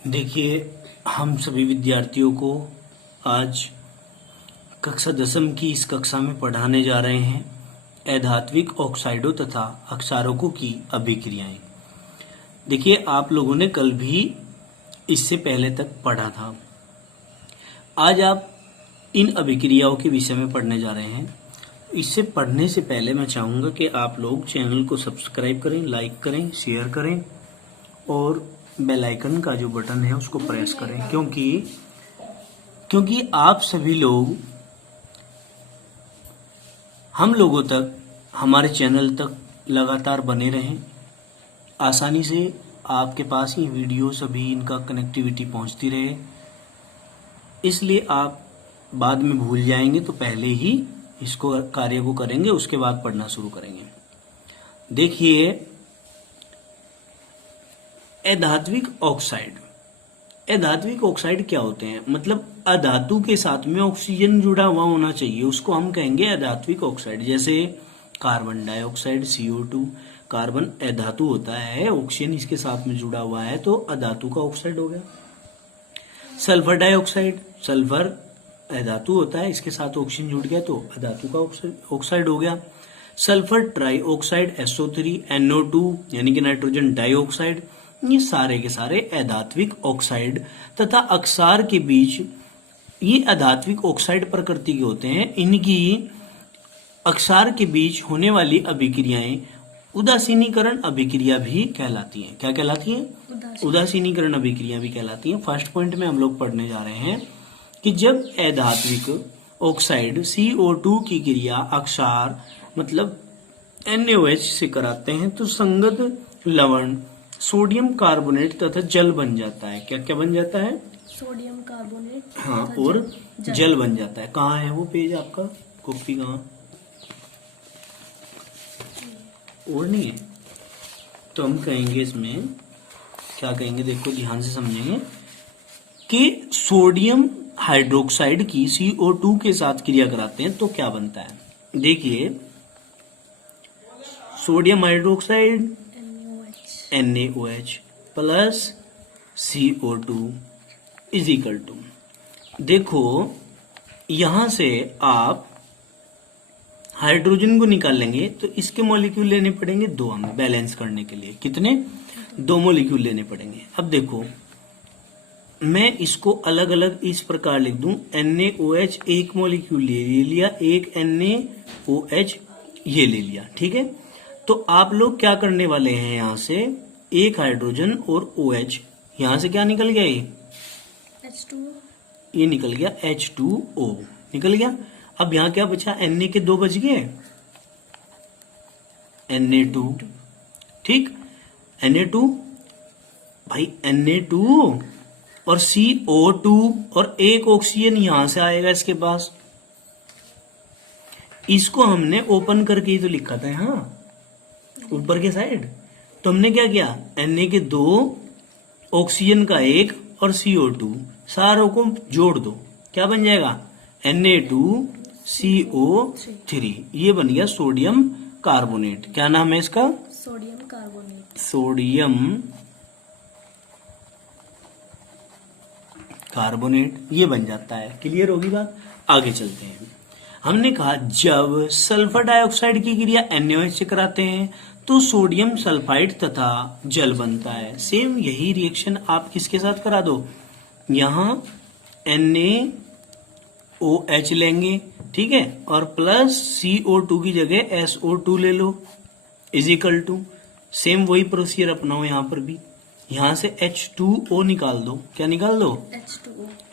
देखिए, हम सभी विद्यार्थियों को आज कक्षा 10वीं की इस कक्षा में पढ़ाने जा रहे हैं अधात्विक ऑक्साइडों तथा अक्षारकों की अभिक्रियाएं। देखिए, आप लोगों ने कल भी इससे पहले तक पढ़ा था। आज आप इन अभिक्रियाओं के विषय में पढ़ने जा रहे हैं। इससे पढ़ने से पहले मैं चाहूँगा कि आप लोग चैनल को सब्सक्राइब करें, लाइक करें, शेयर करें और बेल आइकन का जो बटन है उसको प्रेस करें, क्योंकि आप सभी लोग हम लोगों तक, हमारे चैनल तक लगातार बने रहें। आसानी से आपके पास ये वीडियो सभी इनका कनेक्टिविटी पहुंचती रहे, इसलिए आप बाद में भूल जाएंगे तो पहले ही इसको कार्य को करेंगे, उसके बाद पढ़ना शुरू करेंगे। देखिए, अधात्विक ऑक्साइड। अधात्विक ऑक्साइड क्या होते हैं? मतलब अधातु के साथ में ऑक्सीजन जुड़ा हुआ होना चाहिए, उसको हम कहेंगे अधात्विक ऑक्साइड। जैसे कार्बन डाइऑक्साइड CO2, कार्बन अधातु होता है, ऑक्सीजन इसके साथ में जुड़ा हुआ है तो अधातु का ऑक्साइड हो गया। सल्फर डाइऑक्साइड, सल्फर अधातु होता है, इसके साथ ऑक्सीजन जुड़ गया तो अधातु का ऑक्साइड हो गया। सल्फर ट्राइऑक्साइड SO3, NO2 यानी कि नाइट्रोजन डाइऑक्साइड, ये सारे के सारे अधात्विक ऑक्साइड तथा अक्षार के बीच ये अधात्विक ऑक्साइड प्रकृति के होते हैं। इनकी अक्षार के बीच होने वाली अभिक्रियाएं उदासीनीकरण अभिक्रिया भी कहलाती हैं। क्या कहलाती हैं? उदासीनीकरण अभिक्रिया भी कहलाती हैं। फर्स्ट पॉइंट में हम लोग पढ़ने जा रहे हैं कि जब अधात्विक ऑक्साइड CO2 की क्रिया अक्षार मतलब NaOH से कराते हैं तो संगत लवण सोडियम कार्बोनेट तथा जल बन जाता है। क्या क्या बन जाता है? सोडियम कार्बोनेट, हाँ, और जल बन जाता है। कहाँ है वो पेज आपका? कॉपी कहाँ? और नहीं है तो हम कहेंगे इसमें क्या कहेंगे, देखो ध्यान से समझेंगे कि सोडियम हाइड्रोक्साइड की CO2 के साथ क्रिया कराते हैं तो क्या बनता है। देखिए, sodium hydroxide NaOH plus CO2 is equal to, देखो यहां से आप हाइड्रोजन को निकाल लेंगे तो इसके मॉलिक्यूल लेने पड़ेंगे दो, हमें बैलेंस करने के लिए कितने? 2 मॉलिक्यूल लेने पड़ेंगे। अब देखो, मैं इसको अलग अलग इस प्रकार लिख दूं, NaOH एक मॉलिक्यूल ले लिया, एक NaOH ये ले लिया, ठीक है। तो आप लोग क्या करने वाले हैं, यहां से एक हाइड्रोजन और OH, यहां से क्या निकल गया? H2O, ये निकल गया H2O निकल गया। अब यहां क्या बचा? Na के 2 बच गए, Na2, ठीक। Na2 भाई, Na2 और CO2 और एक ऑक्सीजन यहां से आएगा इसके पास। इसको हमने ओपन करके ही तो लिखा था यहाँ ऊपर के साइड। तो हमने क्या किया, Na के 2, ऑक्सीजन का 1 और CO2 सारों को जोड़ दो, क्या बन जाएगा? Na2CO3, ये बन गया सोडियम कार्बोनेट। क्या नाम है इसका? Sodium carbonate. सोडियम कार्बोनेट ये बन जाता है। क्लियर होगी बात? आगे चलते हैं। हमने कहा जब सल्फर डाइऑक्साइड की क्रिया NaOH से कराते हैं तो सोडियम सल्फाइड तथा जल बनता है। सेम यही रिएक्शन आप किसके साथ करा दो, यहां NaOH लेंगे, ठीक है, और प्लस CO2 की जगह SO2 ले लो, इज इक्वल टू, सेम वही प्रोसीजर अपनाओ यहां पर भी। यहां से H2O निकाल दो। क्या निकाल दो?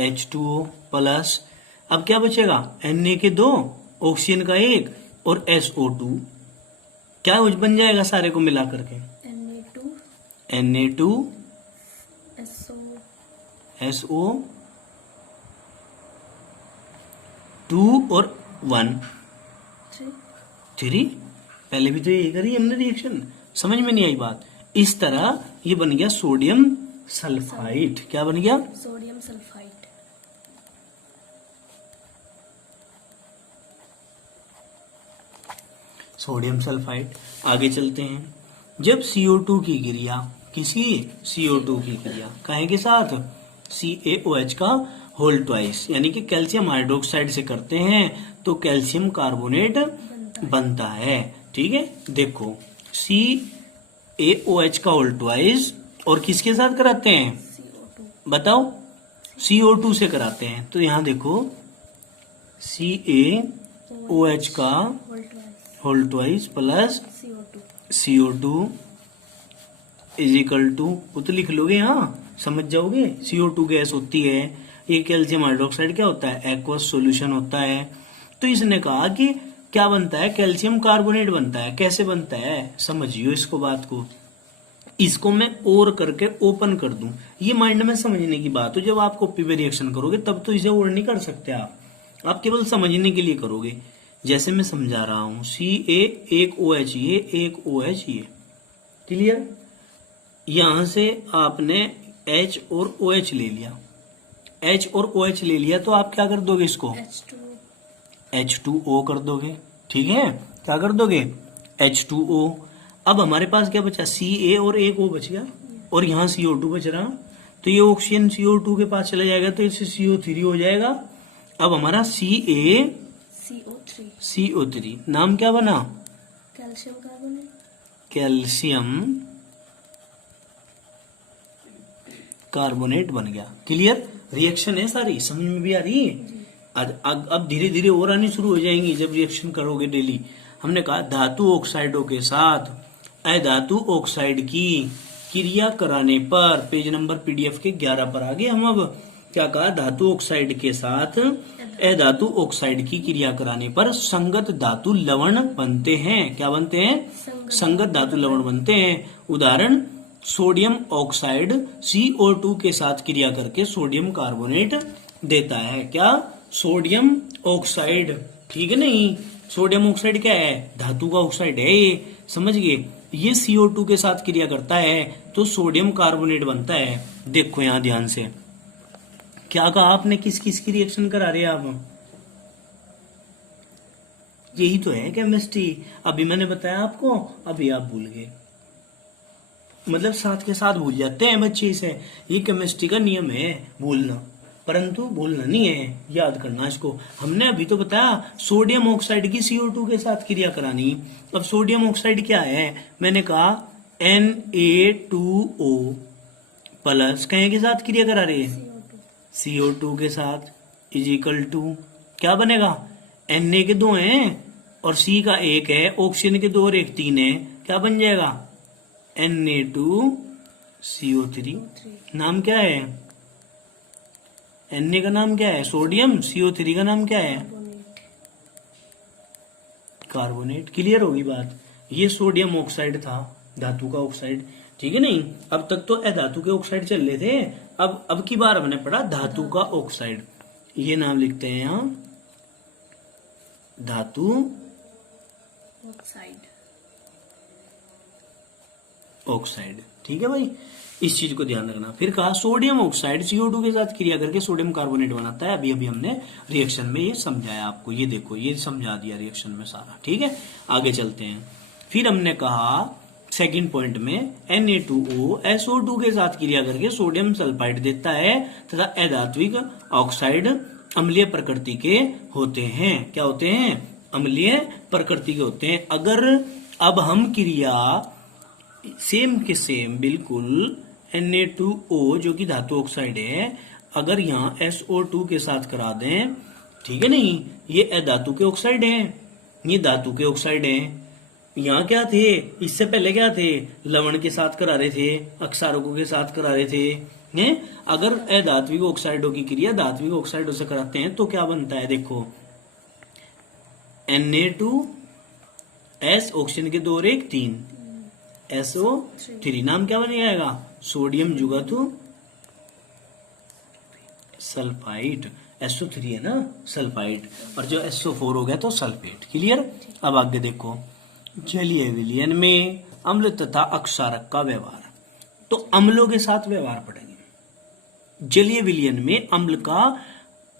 H2O प्लस, अब क्या बचेगा? Na के 2, ऑक्सीजन का 1 और SO2, क्या बन जाएगा सारे को मिला करके? Na2 SO2 और 1 3। पहले भी तो यही करी हमने रिएक्शन, समझ में नहीं आई बात? इस तरह ये बन गया सोडियम सल्फाइड। क्या बन गया? Sodium sulphide. Sodium sulphide. आगे चलते हैं। जब CO2 की क्रिया किसी CO2 की क्रिया काहे के साथ, CaOH का होल ट्वाइस, यानी कि कैल्शियम हाइड्रोक्साइड से करते हैं तो कैल्शियम कार्बोनेट बनता है। ठीक है, देखो CaOH का होल ट्वाइस और किसके साथ कराते हैं CO2 बताओ, CO2 से कराते हैं। तो यहां देखो CaOH का whole twice plus CO2 is equal to, वो तो लिख लोगे, हाँ समझ जाओगे। CO2 गैस होती है, ये कैल्शियम हाइड्रोक्साइड क्या होता है, एक्वस सॉल्यूशन होता है। तो इसने कहा कि क्या बनता है, कैल्शियम कार्बोनेट बनता है। कैसे बनता है समझियो इसको, बात को। इसको मैं और करके ओपन कर दूं, ये माइंड में समझने की बात हो। जब आप कॉपी पे रिएक्शन करोगे तब तो इसे और नहीं कर सकते आप केवल समझने के लिए करोगे। जैसे मैं समझा रहा हूं, Ca एक OH ये, एक OH ये, क्लियर। यहां से आपने H और OH ले लिया, H और OH ले लिया, तो आप क्या कर दोगे इसको, H2O कर दोगे। ठीक है, क्या कर दोगे, H2O। अब हमारे पास क्या बचा, Ca और एक O बच गया, और यहाँ CO2 बच रहा। तो ये ऑक्सीजन CO2 के पास चला जाएगा तो इससे CO3 हो जाएगा। अब हमारा CO3 नाम क्या बना, कैल्शियम कार्बोनेट, कैल्शियम कार्बोनेट बन गया। क्लियर, रिएक्शन है सारी, समझ में भी आ रही है। अब धीरे धीरे और आनी शुरू हो जाएंगी जब रिएक्शन करोगे डेली। हमने कहा धातु ऑक्साइडों के साथ अधातु ऑक्साइड की क्रिया कराने पर, पेज नंबर PDF के 11 पर आगे हम अब क्या कहा, धातु ऑक्साइड के साथ अधातु ऑक्साइड की क्रिया कराने पर संगत धातु लवण बनते हैं। क्या बनते हैं, संगत धातु लवण बनते हैं। उदाहरण, सोडियम ऑक्साइड CO2 के साथ क्रिया करके सोडियम कार्बोनेट देता है। क्या, सोडियम ऑक्साइड, ठीक है। नहीं, सोडियम ऑक्साइड क्या है, धातु का ऑक्साइड है, ये समझ गए। ये CO2 के साथ क्रिया करता है तो सोडियम कार्बोनेट बनता है। देखो यहां ध्यान से, क्या कहा आपने, किस किस की रिएक्शन करा रहे हैं आप, यही तो है केमिस्ट्री। अभी मैंने बताया आपको, अभी आप भूल गए, मतलब साथ के साथ भूल जाते हैं बच्चे इसे। ये केमिस्ट्री का नियम है भूलना, परंतु भूलना नहीं है, याद करना इसको। हमने अभी तो बताया सोडियम ऑक्साइड की CO2 के साथ क्रिया करानी। अब सोडियम ऑक्साइड क्या है, मैंने कहा Na2O प्लस कहीं के साथ क्रिया करा रहे हैं, CO2 के साथ इज इक्वल टू क्या बनेगा, Na के 2 हैं और C का 1 है, ऑक्सीजन के 2 और 1 3 है, क्या बन जाएगा Na2CO3। नाम क्या है, Na का नाम क्या है सोडियम, CO3 का नाम क्या है कार्बोनेट। क्लियर होगी बात। ये सोडियम ऑक्साइड था, धातु का ऑक्साइड, ठीक है। नहीं, अब तक तो अधातु के ऑक्साइड चल रहे थे, अब की बार हमने पढ़ा धातु का ऑक्साइड। ये नाम लिखते हैं यहां, धातु ऑक्साइड, ठीक है भाई, इस चीज को ध्यान रखना। फिर कहा सोडियम ऑक्साइड CO2 के साथ क्रिया करके सोडियम कार्बोनेट बनाता है। अभी अभी हमने रिएक्शन में ये समझाया आपको, ये देखो ये समझा दिया रिएक्शन में सारा, ठीक है। आगे चलते हैं। फिर हमने कहा सेकंड पॉइंट में Na2O SO2 के साथ क्रिया करके सोडियम सल्फाइड देता है तथा अधात्विक ऑक्साइड अम्लीय प्रकृति के होते हैं। क्या होते हैं, अम्लीय प्रकृति के होते हैं। अगर अब हम क्रिया सेम के सेम बिल्कुल Na2O जो कि धातु ऑक्साइड है, अगर यहाँ SO2 के साथ करा दें, ठीक है। नहीं, ये अधातु के ऑक्साइड है, ये धातु के ऑक्साइड है। यहाँ क्या थे, इससे पहले क्या थे, लवण के साथ करा रहे थे, अक्षारकों के साथ करा रहे थे, हैं। अगर अधात्विक ऑक्साइडों की क्रिया धात्विक ऑक्साइडों से कराते हैं तो क्या बनता है, देखो Na2S ऑक्सीजन के 2 और 1 3 SO3 नाम क्या बन जाएगा, सोडियम जुगातु सल्फाइड। SO3 है ना सल्फाइड, और जो SO4 हो गया तो सल्फेट। क्लियर। अब आगे देखो, जलीय विलयन में अम्ल तथा अक्षारक का व्यवहार। तो अम्लों के साथ व्यवहार पढ़ेंगे। जलीय विलयन में अम्ल का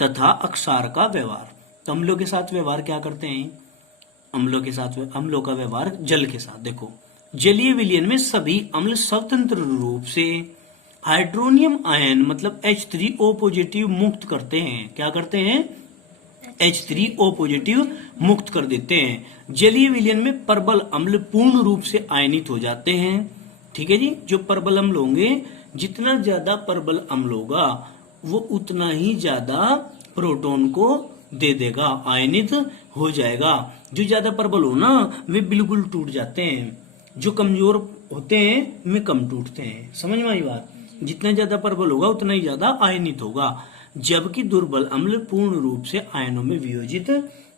तथा अक्षार का व्यवहार। तो अम्लों के साथ व्यवहार क्या करते हैं, अम्लों के साथ, अम्लों का व्यवहार जल के साथ। देखो जलीय विलयन में सभी अम्ल स्वतंत्र रूप से हाइड्रोनियम आयन मतलब H3O पॉजिटिव मुक्त करते हैं। क्या करते हैं? H3O पॉजिटिव मुक्त कर देते हैं। जलीय विलयन में परबल अम्ल पूर्ण रूप से आयनित हो जाते हैं। ठीक है जी। जो परबल अम्ल होंगे, जितना ज्यादा परबल अम्ल होगा वो उतना ही ज्यादा प्रोटॉन को दे देगा, आयनित हो जाएगा। जो ज्यादा परबल हो ना वे बिल्कुल टूट जाते हैं, जो कमजोर होते हैं वे कम टूटते हैं। समझ में आई बात? जितना ज्यादा परबल होगा उतना ही ज्यादा आयनित होगा, जबकि दुर्बल अम्ल पूर्ण रूप से आयनों में वियोजित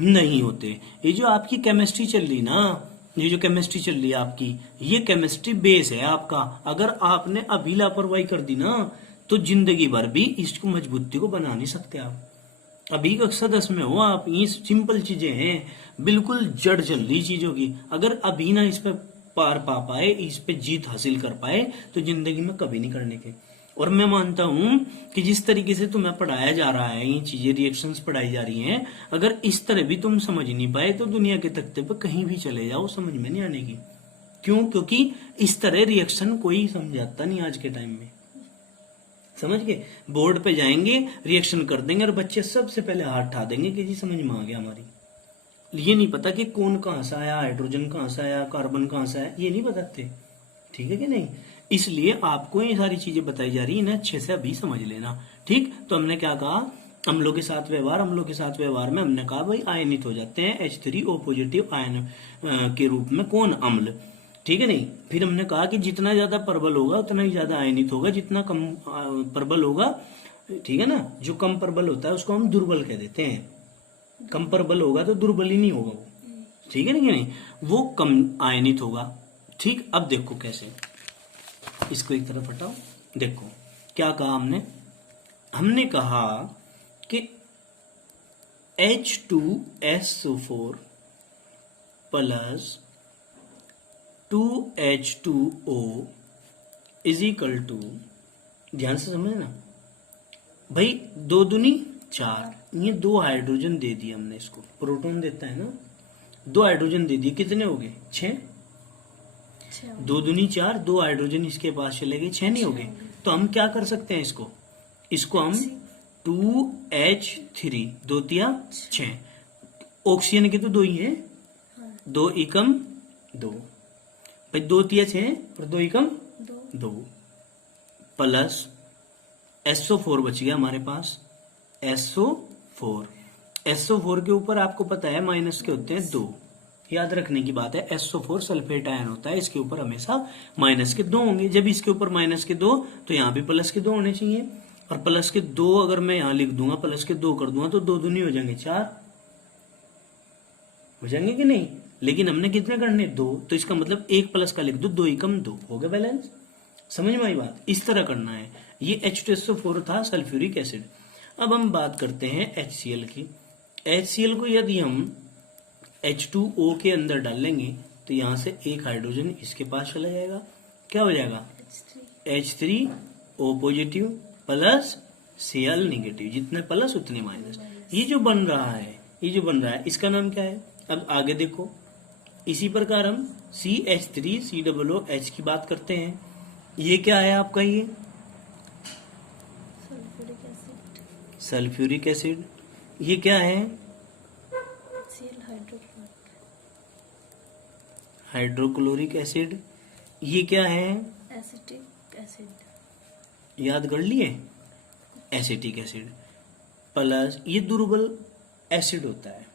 नहीं होते। ये जो आपकी केमिस्ट्री चल रही ना, ये जो केमिस्ट्री चल रही है आपकी, ये केमिस्ट्री बेस है आपका। अगर आपने अभी लापरवाही कर दी ना तो जिंदगी भर भी इसको मजबूती को बना नहीं सकते आप। अभी कक्षा 10 में हो आप, ये सिंपल चीजें हैं, बिल्कुल जड़ चल रही चीजों की। अगर अभी ना इस पे पार पा पाए, इस पे जीत हासिल कर पाए तो जिंदगी में कभी नहीं करने के। और मैं मानता हूं कि जिस तरीके से तुम्हें पढ़ाया जा रहा है, ये चीजें रिएक्शंस पढ़ाई जा रही हैं, अगर इस तरह भी तुम समझ नहीं पाए तो दुनिया के तख्ते पर कहीं भी चले जाओ समझ में नहीं आने की। क्यों? क्योंकि इस तरह रिएक्शन कोई समझाता नहीं आज के टाइम में। समझ गए? बोर्ड पे जाएंगे, रिएक्शन कर देंगे और बच्चे सबसे पहले हाथ उठा देंगे कि जी समझ में आ गया हमारी। ये नहीं पता कि कौन कहां से आया, हाइड्रोजन कहां से आया, कार्बन कहां से आया, ये नहीं बताते। ठीक है कि नहीं? इसलिए आपको ये सारी चीजें बताई जा रही है, इन्हें अच्छे से अभी समझ लेना। ठीक? तो हमने क्या कहा? अम्लों के साथ व्यवहार। अम्लों के साथ व्यवहार में हमने कहा भाई आयनित हो जाते हैं H3O पॉजिटिव आयन के रूप में कौन? अम्ल। ठीक है नहीं? फिर हमने कहा कि जितना ज्यादा परबल होगा उतना ही ज्यादा आयनित होगा, जितना कम परबल होगा, ठीक है ना, जो कम परबल होता है उसको हम दुर्बल कह देते हैं। कम परबल होगा तो दुर्बल ही नहीं होगा वो। ठीक है नहीं? वो कम आयनित होगा। ठीक? अब देखो कैसे, इसको एक तरफ हटाओ। देखो क्या कहा हमने? हमने कहा कि H2SO4 plus 2H2O is equal to, ध्यान से समझना भाई, 2 दूनी 4, ये 2 हाइड्रोजन दे दिए हमने इसको, प्रोटॉन देता है ना, 2 हाइड्रोजन दे दिए, कितने हो गए? 6। 2 दूनी 4, 2 हाइड्रोजन इसके पास चले गए, 6 नहीं हो गए? तो हम क्या कर सकते हैं इसको हम 2H3, 2 तिया 6, ऑक्सीजन के तो 2 ही है, 2 एकम 2 भाई, 2 तिया 6 और 2 एकम 2 प्लस SO4 बच गया हमारे पास, SO4। SO4 के ऊपर आपको पता है माइनस के होते हैं 2, याद रखने की बात है। SO4 सल्फेट आयन होता है, इसके ऊपर हमेशा माइनस के 2 होंगे। जब इसके ऊपर माइनस के 2 तो यहाँ भी प्लस के 2 होने चाहिए, और प्लस के 2 अगर मैं यहाँ लिख दूंगा, प्लस के 2 कर दूंगा तो 2 दूनी हो जाएंगे 4, हो जाएंगे कि नहीं? लेकिन हमने कितने करने? 2, तो इसका मतलब 1 प्लस का लिख दो, 2 एकम 2 हो गया बैलेंस। समझ में आई बात? इस तरह करना है। ये H2SO4 था, सल्फ्यूरिक एसिड। अब हम बात करते हैं HCl की। HCl को यदि हम H2O के अंदर डालेंगे तो यहां से 1 हाइड्रोजन इसके पास चला जाएगा, क्या हो जाएगा? H3O positive plus Cl negative, जितने प्लस उतने माइनस। ये जो बन रहा है इसका नाम क्या है? अब आगे देखो, इसी प्रकार हम CH3COOH की बात करते हैं। ये क्या है आपका? ये सल्फ्यूरिक एसिड। ये क्या है? Hydrochloric acid. ये क्या है? Acetic acid. याद कर लिए? एसिटिक एसिड प्लस, ये दुर्बल एसिड होता है,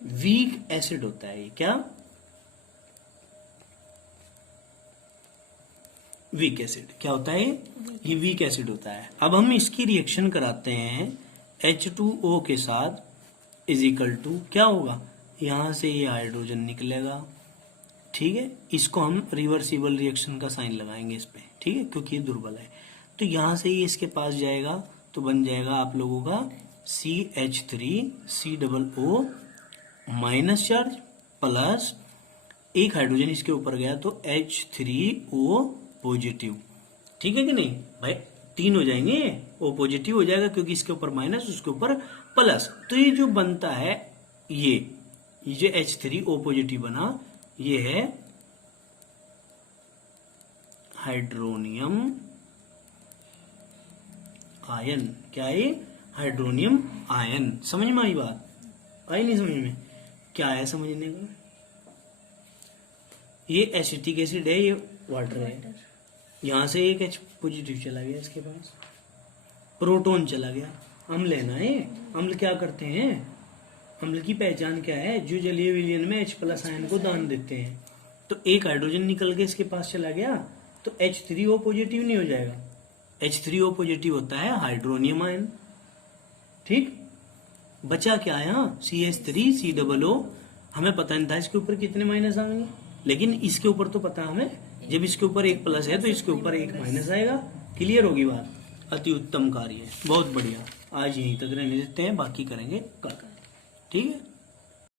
वीक एसिड होता है। ये क्या? Weak acid. क्या होता है? ये वीक एसिड होता है। अब हम इसकी रिएक्शन कराते हैं H2O के साथ, इज इक्वल टू क्या होगा? यहां से ये हाइड्रोजन निकलेगा, ठीक है, इसको हम रिवर्सिबल रिएक्शन का साइन लगाएंगे इस पे, ठीक है, क्योंकि ये दुर्बल है। तो यहां से ये इसके पास जाएगा तो बन जाएगा आप लोगों का CH3COO minus charge plus 1 hydrogen इसके ऊपर गया तो H3O पॉजिटिव। ठीक है कि नहीं भाई? 3 हो जाएंगे, O पॉजिटिव हो जाएगा क्योंकि इसके ऊपर माइनस उसके ऊपर प्लस। तो ये जो बनता है ये जो H3O पॉजिटिव बना, ये है हाइड्रोनियम आयन। क्या है? Hydronium ion. समझ में आई बात? आई नहीं समझ में? क्या है समझने का? ये एसिटिक एसिड है, ये वाटर है। यहां से एक H पॉजिटिव चला गया, इसके पास प्रोटॉन चला गया। अम्ल है ना ये। अम्ल क्या करते हैं? अम्ल की पहचान क्या है? जो जलीय विलयन में H प्लस आयन को दान देते हैं। तो एक हाइड्रोजन निकल के इसके पास चला गया तो H3O पॉजिटिव नहीं हो जाएगा। H3O पॉजिटिव होता है हाइड्रोनियम आयन। ठीक, बचा क्या है? CH3COO। हमें पता नहीं था इसके ऊपर कितने माइनस आएंगे, लेकिन इसके ऊपर तो पता हमें। जब इसके ऊपर एक प्लस है तो इसके ऊपर एक माइनस आएगा। क्लियर होगी बात? अति उत्तम कार्य है, बहुत बढ़िया। आज यहीं तक रहने देते हैं, बाकी करेंगे कल। ठीक है।